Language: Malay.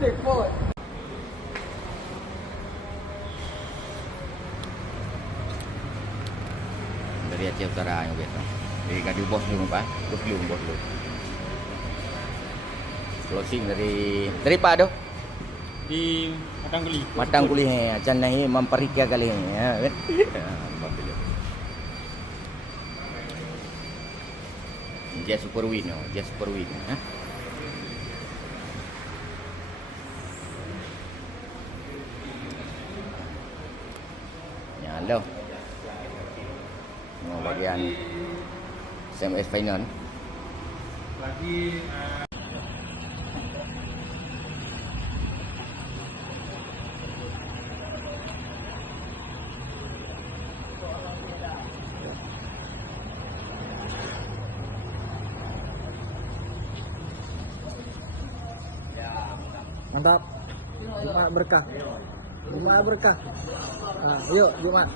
Jackpot. Dari Aceh Utara yang biasa. Dari Kadu Bos dulu Pak. Bos dulu. Closing dari Pak doh. Di Matang kuli acan nahi memperika kali ya. Dia super win, dia super win. Ya, halo. Mau bagian SMS final. lagi Mantap. Jumat berkah. Jumat berkah. Nah, yuk Jumat.